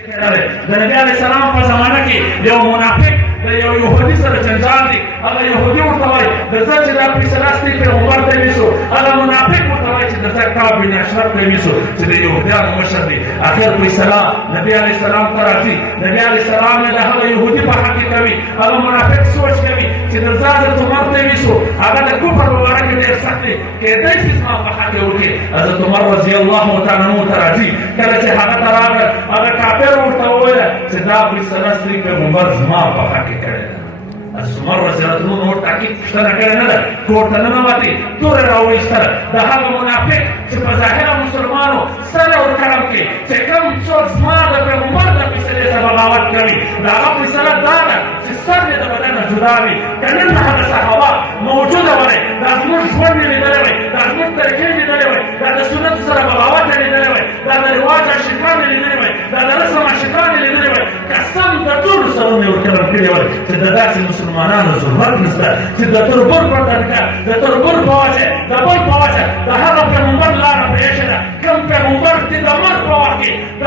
د نبي علیه السلام په زمانه کې یو منافق د یو یهودي سره جنجال دی. هغه یهودي ورته وایي د ځه چې دا فیصله ستی پیغمبر ته یوسو. هغه منافق ورته وایي چې د ځه کعب بن اشرف ته یوسو چې د یهودیانو مشر دی. اخر فیصله نبي علیه السلام ته راځي. نبي علیه السلام د هغه یهودي په حق کې کوي. هغه منافق سوچ کوي چې د ځه حضرت عمر ته یوسو. هغه د کفر په باره کې ډېر سخت دی، کېدای شي زما په حق کې وکړي. حضرت عمر رضي الله تعالی عنه ته راځي. کله چې هغه ته راغی هغه کافر ورته وویل چې دا فیصله ستی پیغمبر زما په حق کې کړې ده. عمر رضی الله عنه نور تحقیق پوښتنه کړې نه ده، کور ته ننوتې، توره راوایستله. د هغه منافق چې په ظاهره مسلمانو سره ورکړم کې چې کوم څوک زما د پیغمبر د فیصلې څخه بغاوت کوي، د هغه فیصله دا ده چې سر یې د بدن نه جدا وي. که نن هغه صحابه موجوده وی، دا زموږ ژوند یې لیدلی وی، دا زموږ طریقې لیدلی وی، دا د سنتو سره بغاوت یې لیدلی وی، دا د رواج عاشقان یې لیدلی وی، دا د رسم عاشقان یې لیدلی وی. قسم د ټولو سرونه یې ورکړم کړي وی چې د داسې مسلمانانو ضرورت نشته چې د تربور په طریقه، د تربور په وجه، د بل په وجه د هغه پیغمبر لاره پرېښې ده. کوم پیغمبر چې د مرګ په وخت کې د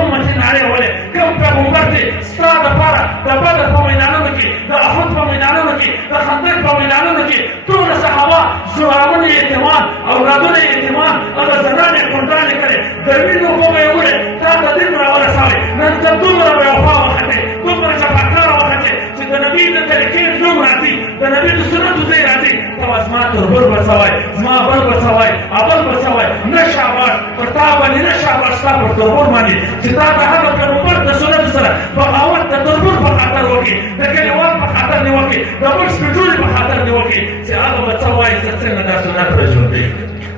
امتي نارې وهلې، کوم پیغمبر چې ستا دپاره د بدر په میدانونو کې، د احد په میدانونو کې، د خندق په میدانونو کې ټوله صحابه زړونه یې یتیمان، اولادونه یې یتیمان، هغه زنانې کونډانې کړې، د وینو اوبه به یې وړې، تا ته دین راورسوې. نن ته دومره بېوفا وختې، دومره جفاکاره وختې چې د نبي د طریقې زوم راځي، د نبي د سنتو ځای راځي. ته به زما تربور به څه وایي، زما بل به څه وایي، ابل به څه وایي. نه شاباش پر تا باندې، نه شاباش ستا پر تربور باندې چې تا د هغه پیغمبر د سنتو سره بغاوت د تربور په خاطر وکړي، د کلیوال په خاطر دې وکړي، د بل سپېټولي په خاطر دې وکړي چې هغه به څه وایي چې څنګه دا سنت راژوندي.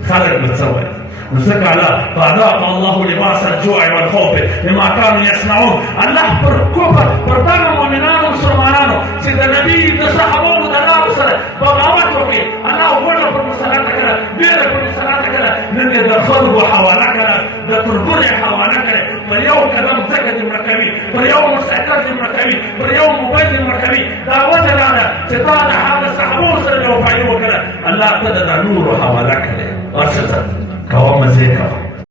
خلک به څه وایي. نسك على فأذاق الله لباس الجوع والخوف بما كانوا يصنعون. الله پر كفر پر دغه مؤمنانو مسلمانانو چې د نبي د صحابو د لارو سره بغاوت وکړي، الله ورته پر مسلط کړه، ډېره پر مسلط کړه. نن یې د خلکو حواله کړه، د تربور یې حواله کړه. پر یو قدم ځکه دې مړه کوي، پر یو موټرسایکل دې مړه کوي، پر یو موبایل دې مړه کوي. دا وجه دا ده چې تا د هغه صحابو سره بېوفایي وکړه. الله ته د نورو حواله کړې. ورشه کوه مزې کوه.